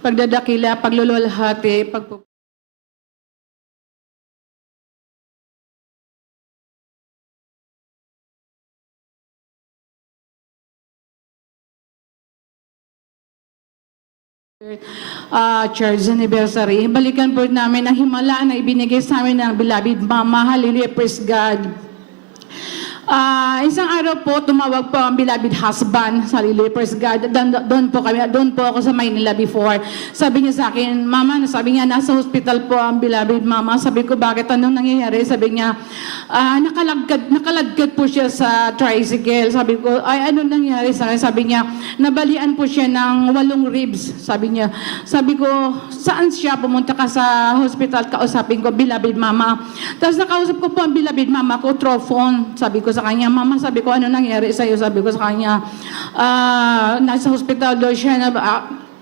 pagdadakila, pagluluwalhati, Church Anniversary. Balikan po namin ang himala na ibinigay sa amin ng beloved Mama. Hallelujah, praise God. Isang araw po, tumawag po ang beloved husband sa Hallelujah, praise God. Doon po ako sa Maynila before. Sabi niya sa akin, Mama, sabi niya, nasa hospital po ang beloved Mama. Sabi ko, bakit? Anong nangyayari? Sabi niya, nakalagkad po siya sa tricycle. Sabi ko, ay, anong nangyayari sa akin? Sabi niya, nabalian po siya ng 8 ribs. Sabi niya, sabi ko, saan siya? Pumunta ka sa hospital, kausapin ko, beloved Mama. Tapos nakausap ko po ang beloved Mama ko, through phone. Sabi ko sa kanya, Mama, sabi ko, ano nangyari sa'yo? Sabi ko sa kanya, nasa hospital daw siya,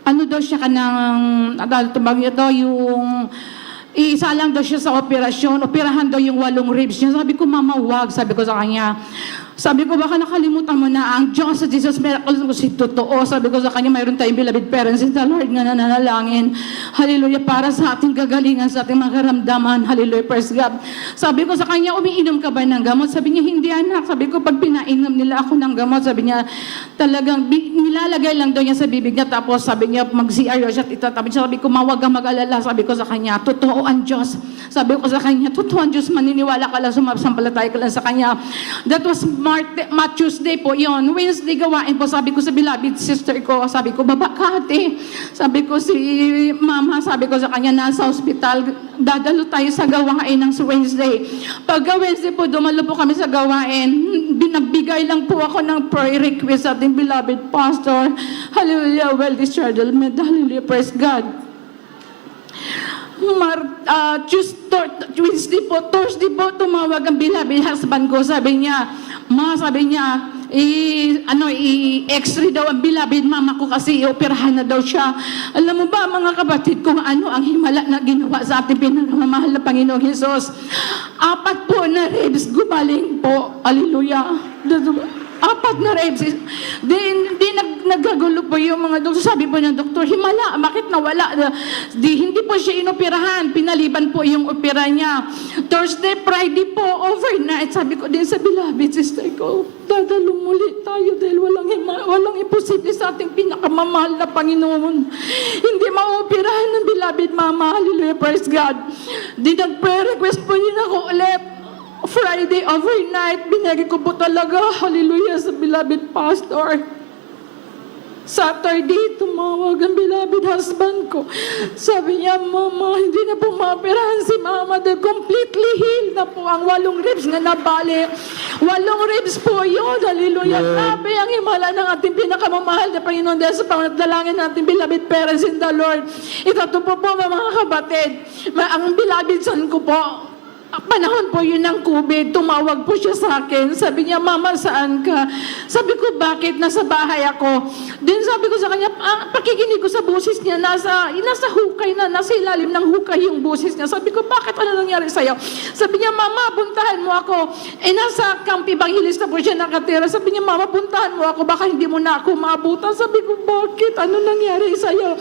ano daw siya ka ng, tumag ito, yung, isa lang daw siya sa operasyon, operahan daw yung 8 ribs niya. Sabi ko, Mama, wag. Sabi ko sa kanya, sabi ko, baka nakalimutan mo na ang Diyos sa Jesus Miracles kasi totoo. Sabi ko sa kanya, mayroon tayong beloved parents in the Lord nga nananalangin. Hallelujah, para sa ating gagalingan, sa ating mga karamdaman. Hallelujah, praise God. Sabi ko sa kanya, umiinom ka ba ng gamot? Sabi niya, hindi anak. Sabi ko, pag pinainom nila ako ng gamot, sabi niya, talagang nilalagay lang daw niya sa bibig niya. Tapos sabi niya, mag-CR siya, itatabi siya. Sabi ko, mawag kang mag-alala. Sabi ko sa kanya, totoo ang Diyos. Sabi ko sa kanya, totoo ang Diyos, maniniwala ka lang, sumasampalataya ka lang sa kanya. That was Tuesday po yon. Wednesday gawain po, sabi ko sa beloved sister ko, sabi ko, baba ka ate. Sabi ko si Mama, sabi ko sa kanya, nasa hospital, dadalo tayo sa gawain ng Wednesday. Pagka Wednesday po, dumalo po kami sa gawain, binagbigay lang po ako ng prayer request sa ating beloved pastor. Hallelujah, well discharged, hallelujah, praise God. Tuesday po, Thursday po, tumawag ang beloved husband ko, sabi niya, sabi niya, i-x-ray daw ang beloved mama ko kasi i-operahan na daw siya. Alam mo ba, mga kapatid, kung ano ang himala na ginawa sa ating pinagmamahal na Panginoong Hesus? 4 po na ribs, gumaling po. Hallelujah. 4 na ribs. Nagkagulo po yung mga doktor. Sabi po ng doktor, himala, bakit nawala? Hindi po siya inoperahan. Pinaliban po yung opera niya. Thursday, Friday po, overnight. Sabi ko din sa beloved sister ko, dadalo muli tayo dahil walang imposible sa ating pinakamamahal na Panginoon. Hindi maoperahan ng beloved Mama. Hallelujah, praise God. Di nag-prayer request po yun ako ulit. Friday, overnight, binigay ko po talaga, hallelujah, sa beloved pastor. Saturday, tumawag ang beloved husband ko. Sabi niya, Mama, hindi na po maoperahan si Mama dahil completely healed na po ang 8 ribs na nabali. 8 ribs po yun, hallelujah. Grabe ang himala ng ating pinakamamahal na Panginoon dahil sa pangatlangin ng ating beloved parents in the Lord. Ito po mga kapatid, ang beloved son ko po, panahon po yun ng COVID, tumawag po siya sa akin. Sabi niya, Mama, saan ka? Sabi ko, bakit? Nasa bahay ako. Then sabi ko sa kanya, pakikinig ko sa boses niya, nasa hukay na, nasa ilalim ng hukay yung boses niya. Sabi ko, bakit? Ano nangyari sa'yo? Sabi niya, Mama, puntahan mo ako. Nasa Camp Evangelis na po siya nakatira. Sabi niya, Mama, puntahan mo ako, baka hindi mo na ako maabutan. Sabi ko, bakit? Ano nangyari sa'yo?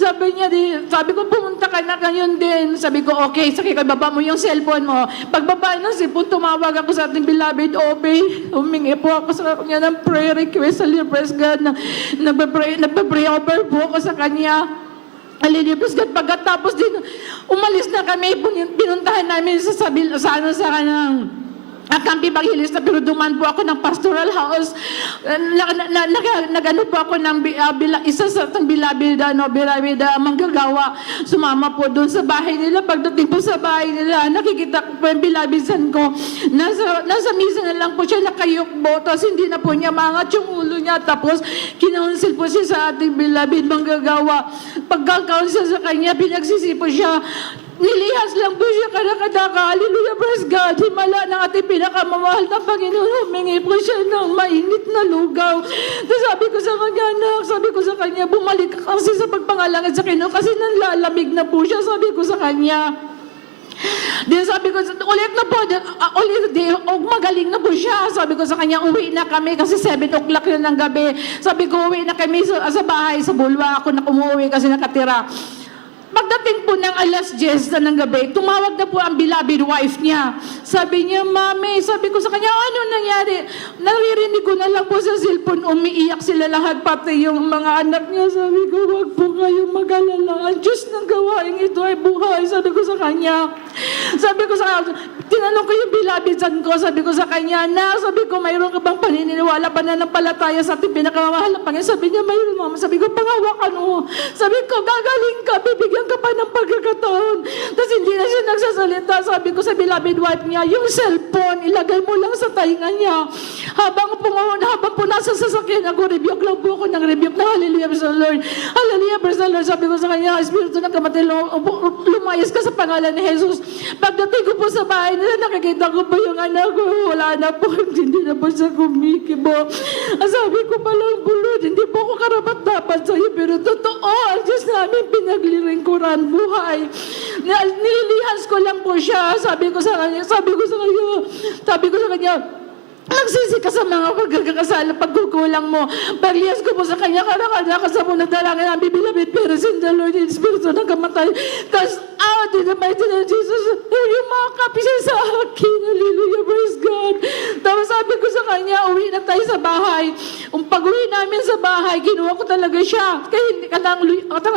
Sabi niya, sabi ko, pumunta ka na ngayon din. Sabi ko, okay, sakay ka, baba mo yung cellphone mo. Pagbaba ng sipon, tumawag ako sa ating beloved Obey. Humingi po ako sa kanya ng prayer request sa Praise God. Nagpa-pray over po ako sa kanya. Hallelujah, praise God. Pagkatapos din, umalis na kami, pinuntahan namin sa kanang Camp Evangelis na pero duman po ako ng pastoral house. Nagano po ako ng isa sa itong beloved manggagawa. Sumama po doon sa bahay nila. Pagdating po sa bahay nila, nakikita ko po yung beloved son ko. Nasa misa na lang po siya nakayukbo. Tapos hindi na po niya maangat yung ulo niya. Tapos kinounsel po siya sa ating beloved manggagawa. Pagka-counsel sa kanya, pinagsisipo siya. Nilihas lang po siya kadaka-daka. Hallelujah, praise God. Himala ng ating pinakamamahal na Panginoon. Humingi po siya ng mainit na lugaw. Tapos sabi ko sa kanya, anak, sabi ko sa kanya, bumalik ka kasi sa pagpangalangit sa Kino kasi nanlalamig na po siya. Sabi ko sa kanya, Then sabi ko, ulit na po, magaling na po siya. Sabi ko sa kanya, uwi na kami kasi 7 o'clock na ng gabi. Sabi ko, uwi na kami sa bahay, sa Bulwa. Ako na umuwi kasi nakatira. Pagdating po ng alas 10 na ng gabi, tumawag na po ang beloved wife niya. Sabi niya, Mami, sabi ko sa kanya, ano nangyari? Naririnig ko na lang po sa cellphone, umiiyak sila lahat, pati yung mga anak niya. Sabi ko, wag po kayong mag-alala. Ang Diyos ng gawain ito ay buhay. Sabi ko sa kanya. Sabi ko sa kanya, tinanong ko yung beloved son ko, sabi ko sa kanya, sabi ko, mayroon ka bang paniniwala, pananampalataya sa ating pinakamamahal na Panginoon? Sabi niya, mayroon, Mama. Sabi ko, pangawakan mo. Sabi ko, gagaling ka, bibigyan ka pa ng pagkakataon. Tapos hindi na siya nagsasalita. Sabi ko sa beloved wife niya, yung cellphone, ilagay mo lang sa tainga niya. Habang po nasa sasakyan ako, rebuke lang po ako ng rebuke na hallelujah, praise the Lord. Hallelujah, praise the Lord. Sabi ko sa kanya, Espiritu ng Kamatay, lumayas ka sa pangalan ni Jesus. Pagdating ko po sa bahay nila, nakikita ko po yung anak ko. Wala na po, hindi na po siya kumikibo. Sabi ko palang, Lord, hindi po ako karapat dapat sa iyo, pero totoo, ang Diyos namin pinaglilingkuran buhay. Nililihas ko lang po siya. Sabi ko sa kanya, magsisi ka sa mga pagkakasala, pagkukulang mo. Pagliyas ko po sa kanya, ka sa muna dalangin ang beloved parents in the Lord in Espiritu ng Kamatay. Cast out in the mighty name of Jesus. Yung mga kapisa sa akin. Hallelujah, praise God. Tapos sabi ko sa kanya, uwi na tayo sa bahay. Pag-uwi namin sa bahay, kinuha ko talaga siya. Kaya hindi ka nang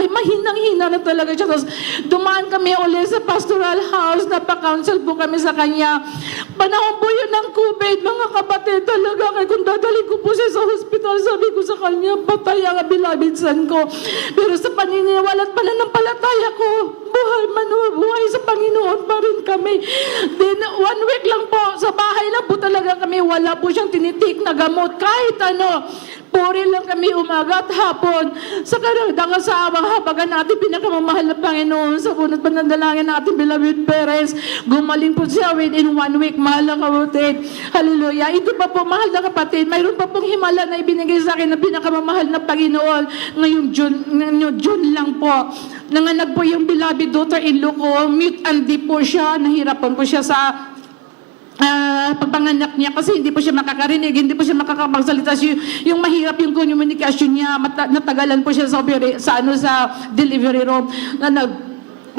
mahinang-hina na talaga siya. Tapos dumaan kami ulit sa pastoral house, napaka-counsel po kami sa kanya. Panahon po yun ng COVID, mga kapatid talaga. Kaya kung dadalhin ko po siya sa hospital, sabi ko sa kanya, patay ang beloved son ko. Pero sa paniniwala at pananampalataya ko, buhay sa Panginoon pa rin kami. Then, 1 week lang po, sa bahay lang po talaga kami, wala po siyang tinitik na gamot. Kahit ano, puri lang kami umaga at hapon. Sa karagdagan sa habagan natin, pinakamamahal na Panginoon, sa unat panandalangin natin, beloved parents, gumaling po siya within 1 week, mahal na kapatid. Hallelujah. Ito pa po, mahal na kapatid, mayroon pa pong himala na ibinigay sa akin ng pinakamamahal na Panginoon. Ngayong June lang po. Nanganak po yung beloved daughter-in-law ko, mute and deaf po siya, nahirapan po siya sa pagpanganak niya kasi hindi po siya makakarinig, hindi po siya makakapagsalita. Yung mahirap yung communication niya, natagalan po siya sa delivery room.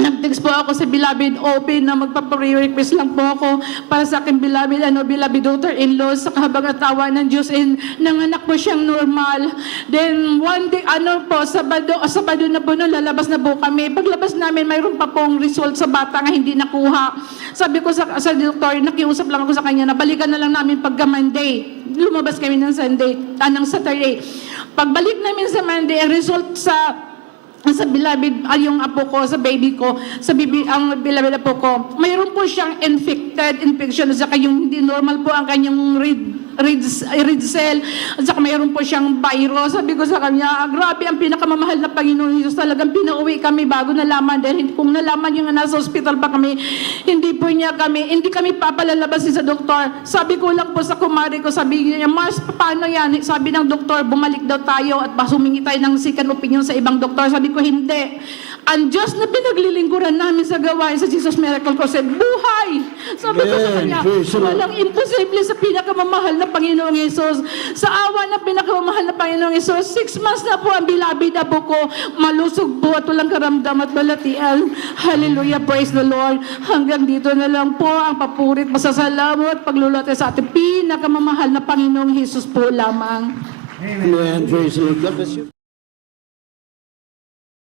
Nag-text po ako sa beloved open na magpa-request lang po ako para sa aking beloved daughter-in-law sa kahabang atawa ng Diyos, and nanganak po siyang normal. Then one day, Sabado na po, lalabas na po kami. Paglabas namin, mayroon pa pong result sa bata nga hindi nakuha. Sabi ko sa doktor, nakiusap lang ako sa kanya na balikan na lang namin pagka Monday. Lumabas kami ng Saturday. Pagbalik namin sa Monday, ang result sa beloved, yung apo ko, sa baby ko, ang beloved apo ko, mayroon po siyang infection, at saka yung hindi normal po ang kanyang red cell, at saka mayroon po siyang virus. Sabi ko sa kanya, grabe, ang pinakamamahal na Panginoon Jesus, talagang pinauwi kami bago nalaman, dahil kung nalaman yung nasa hospital pa kami, hindi kami papalalabasin sa doktor. Sabi ko lang po sa kumari ko, sabi niya, Mars, paano yan? Sabi ng doktor, bumalik daw tayo at humingi tayo ng second opinion sa ibang doktor. Sabi ko, hindi. Ang Diyos na pinaglilingkuran namin sa gawain sa Jesus Miracle Crusade, buhay! Sabi ko sa kanya, walang imposible sa pinakamamahal na Panginoong Yesus. Sa awa ng pinakamamahal na Panginoong Yesus, 6 months na po ang beloved apo ko, malusog po at walang karamdam at balatian. Hallelujah, praise the Lord. Hanggang dito na lang po ang papurit, pasasalamat, paglulate sa ating pinakamamahal na Panginoong Yesus po lamang. Amen. Praise the Lord. God bless you.